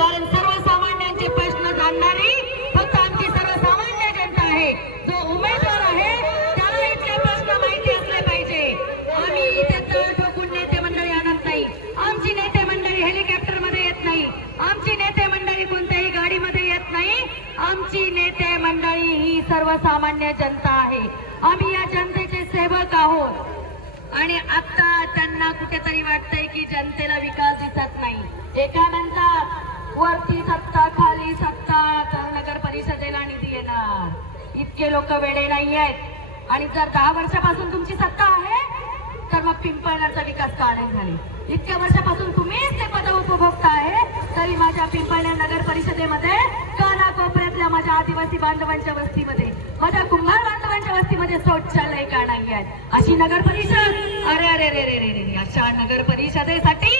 कारण सर्वसामान्यांचे प्रश्न जाणणारी फक्त आमची सर्वसामान्य जनता आहे। जो उमेदवार आहे त्याला इथले प्रश्न माहिती असले पाहिजे। आम्ही इथे तळ ठोकून नेते मंडळी आणत नाही। आमची नेते मंडळी हेलिकॉप्टर मध्ये येत नाही। आमची नेते मंडळी कोणत्याही गाडीमध्ये येत नाही। आमची नेते मंडळी ही सर्वसामान्य जनता आहे। आम्ही या जनतेचे सेवक आहोत। आणि आता त्यांना कुठेतरी वाटतंय की जनतेला विकास दिसत नाही। एका म्हणतात वरती सत्ता खाली सत्ता तर नगर परिषदेला निधी येणार। इतके लोक वेडे नाही आहेत। आणि जर 10 वर्षापासून तुमची सत्ता आहे तर मग पिंपळनेरचा विकास का नाही झाले? इतक्या वर्षापासून तुम्हीच ते पद उपभोगता आहे तरी माझ्या पिंपळनेर नगर परिषदेमध्ये कानाकोपऱ्यातल्या माझ्या आदिवासी बांधवांच्या वस्तीमध्ये माझ्या कुंभार बांधवांच्या वस्तीमध्ये शौचालय का नाही आहे? अशी नगर परिषद अरे अरे रे रे रे रे अशा नगर परिषदेसाठी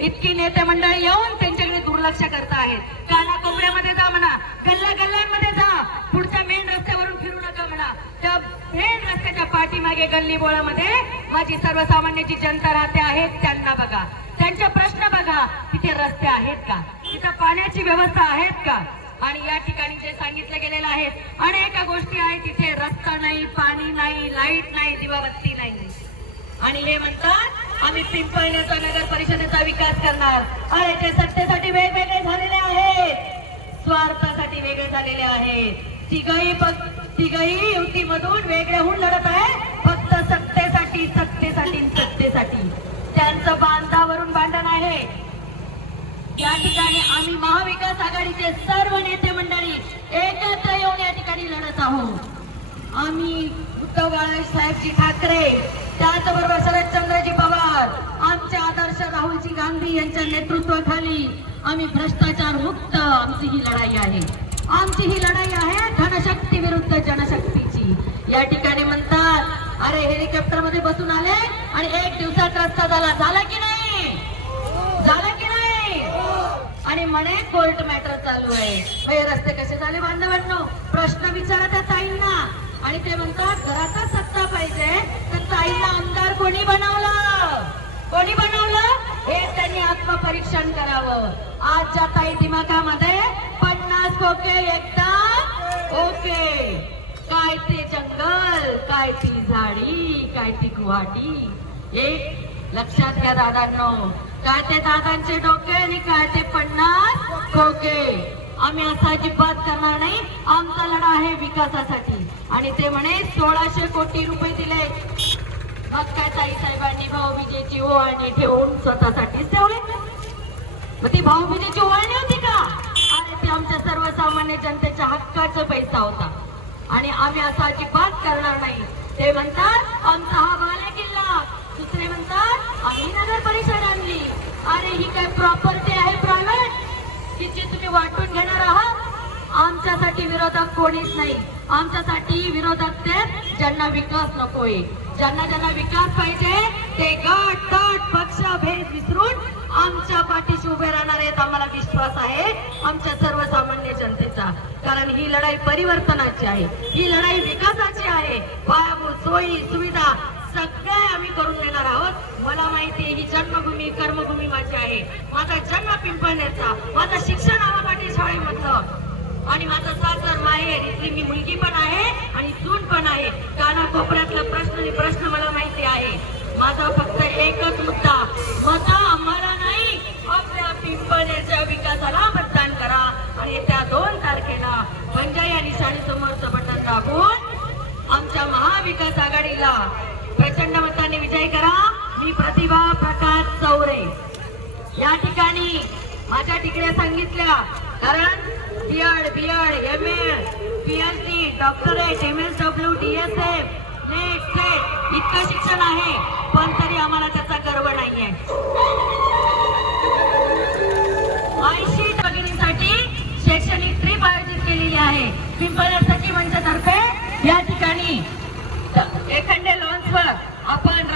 इतकी नेते मंडळी येऊन त्यांच्याकडे दुर्लक्ष करत आहेत। कानाकोपऱ्यामध्ये जा म्हणा, गल्ल्या गल्ल्यांमध्ये जा, पुढच्या मेन रस्त्यावरून फिरू नका म्हणा। त्या मेन रस्त्याच्या पाठीमागे गल्ली बोळामध्ये माझी सर्वसामान्याची जनता राहते आहेत, त्यांना बघा, त्यांचे प्रश्न बघा। तिथे रस्ते आहेत का? तिथे पाण्याची व्यवस्था आहेत का? आणि या ठिकाणी जे सांगितले गेलेलं आहे अनेक गोष्टी आहेत, तिथे रस्ता नाही, पाणी नाही, लाईट नाही, दिवाबत्ती नाही। आणि हे म्हणतात आम्ही पिंपळनेरचा नगर परिषदेचा विकास करणार। अरे ते सत्तेसाठी वेगवेगळे झालेले आहेत, स्वार्थासाठी वेगळे झालेले आहेत। तिघही युतीमधून वेगळे होऊन लढत आहे फक्त सत्तेसाठी सत्तेसाठी सत्तेसाठी। त्यांचं बांधावरून भांडण आहे। या ठिकाणी आम्ही महाविकास आघाडीचे सर्व नेते मंडळी एकत्र येऊन या ठिकाणी लढत आहोत। आम्ही उद्धव बाळासाहेबजी ठाकरे, त्याचबरोबर शरदचंद्रजी पवार, आमचे आदर्श राहुलजी गांधी यांच्या नेतृत्वाखाली आम्ही भ्रष्टाचार मुक्त आमची ही लढाई आहे। आमची ही लढाई आहे धनशक्ती विरुद्ध जनशक्तीची। या ठिकाणी म्हणतात अरे हेलिकॉप्टर मध्ये बसून आले आणि 1 दिवसात रस्ता झाला की नाही? झाला की नाही? आणि म्हणे कोर्ट मॅटर चालू आहे। हे रस्ते कसे झाले बांधवांनो? प्रश्न विचारा त्या ताईंना। आणि ते म्हणतात घरातच सत्ता पाहिजे तर ताईंना आमदार कोणी बनवलं? कोणी बनवलं हे त्यांनी आत्मपरीक्षण करावं। आज ज्या ताई दिमागामध्ये 50 खोके एकदा ओके, काय ते जंगल, काय ती झाडी, काय ती गुवाहाटी। एक लक्षात घ्या दादांनो, काय ते दादांचे डोके आणि काय ते 50 खोके। आम्ही असं अजिबात करणार नाही। आमचा लढा आहे विकासासाठी। आणि ते म्हणे 1600 कोटी रुपये दिले, मग काय ताई साहेबांनी भाऊबीजेची ओवाळणी ठेवून स्वतःसाठीच ठेवले? मग ती भाऊबीजेची ओवाळणी होती का? आणि ते आमच्या सर्वसामान्य जनतेच्या हक्काचा पैसा होता। आणि आम्ही असं अजिबात करणार नाही। ते म्हणतात आमचा हा बाले किल्ला, दुसरे म्हणतात आम्ही नगर परिषद आणली। अरे ही काय प्रॉपर्टी आहे प्रायव्हेट की जी तुम्ही वाटून घेणार आहात? आमच्यासाठी विरोधक कोणीच नाही। आमच्यासाठी विरोधक ते ज्यांना विकास नकोय, ज्यांना विकास पाहिजे ते गट तट पक्ष भेद विसरून आमच्या पाठीशी उभे राहणार आहेत। आम्हाला विश्वास आहे आमच्या सर्वसामान्य जनतेचा, कारण ही लढाई परिवर्तनाची आहे, ही लढाई विकासाची आहे। पायाभूत सोयी सुविधा सगळे आम्ही करून देणार आहोत। मला माहिती आहे ही जन्मभूमी कर्मभूमी माझी आहे। माझा जन्म पिंपळनेरचा, माझं शिक्षण आवापाटी शाळेमधलं आणि माझं सासर माहेर, इथली मी मुलगी पण आहे आणि सून पण आहे। कानाकोपऱ्यातला प्रश्न मला माहिती आहे। माझा फक्त एकच मुद्दा, मत आम्हाला नाही, आपल्या पिंपळनेरच्या विकासाला मतदान करा। आणि त्या 2 तारखेला पंजा या निशाणीसमोरचं बटन दाबून आमच्या महाविकास आघाडीला प्रचंड मताने विजय करा। मी प्रतिभा प्रकाश चौरे या ठिकाणी माझ्या डिग्र्या सांगितल्या, कारण BEd MEd PhD doctorate MSW DSF NET इतकं शिक्षण आहे, पण तरी आम्हाला त्याचा गर्व नाहीये। 80 भगिनींसाठी शैक्षणिक ट्रिप आयोजित केलेली आहे पिंपळनेर सखी मंचातर्फे। या ठिकाणी एखाद्या लॉन्चवर आपण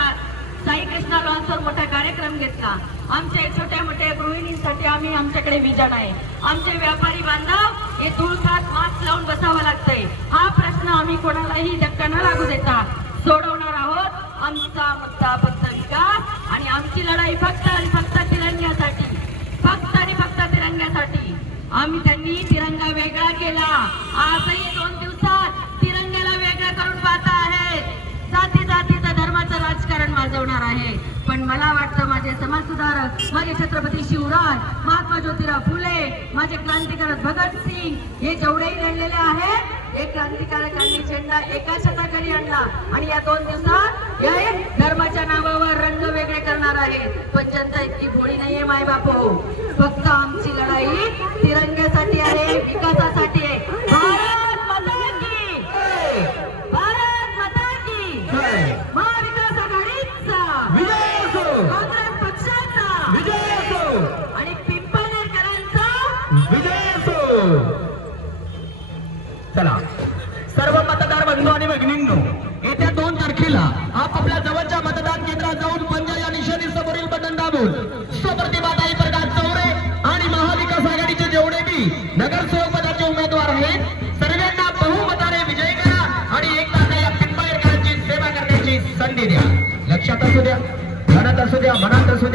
साई कृष्णा लॉन्चवर मोठा कार्यक्रम घेतला। आमच्या छोट्या मोठ्या गृहिणींसाठी आम्ही आमच्याकडे विजन आहे। आमचे व्यापारी बांधव हे धूळखात मास्क लावून बसावं लागतंय। हा प्रश्न आम्ही कोणालाही धक्का न लागू देता सोडवणार आहोत। आमचा मुद्दा फक्त विकास आणि आमची लढाई फक्त आणि फक्त तिरंग्यासाठी, फक्त आणि फक्त तिरंग्यासाठी। आम्ही त्यांनी तिरंगा वेगळा केला. आजही 2 दिवसात तिरंग्याला वेगळं करून पाहता आहेत. जाती जातीचं धर्माचं राजकारण माजवणार आहे. पण मला वाटतं माझे समाजसुधारक, माझे छत्रपती शिवराज, महात्मा ज्योतिराव फुले, माझे क्रांतिकारक भगतसिंग हे जेवढेही लढलेले आहेत, एक क्रांतिकारकांनी झेंडा एका छताखाली आणला आणि या 2 दिवसात या धर्माच्या नावावर रंग वेगळे करणार आहे. पण जनता इतकी भोळी नाहीये माय बापू. फक्त आमची लढाई तिरंग्यासाठी आहे, विकासासाठी आहे. भारत माता की भारत माता की महाविकास आघाडीचा विजय असो, काँग्रेस पक्षाचा विजय असो, आणि पिंपळनेरकरांचा विजय असो. चला सर्व मतदार बंधू आणि भगिनींनो, येत्या 2 तारखेला आपापल्या जवळच्या मतदान केंद्रात जाऊन पंजा या निशाणी समोरील बटन दाबून सुप्रतिभाताई प्रकाश चौरे आणि महाविकास आघाडीचे जेवढे बी नगरसेवक पदाचे उमेदवार आहेत सर्वांना बहुमताने विजयी करा आणि एकदा या पिंपळनेरकरांची सेवा करण्याची संधी द्या. लक्षात असू द्या, मनात असू द्या, मनात असू द्या.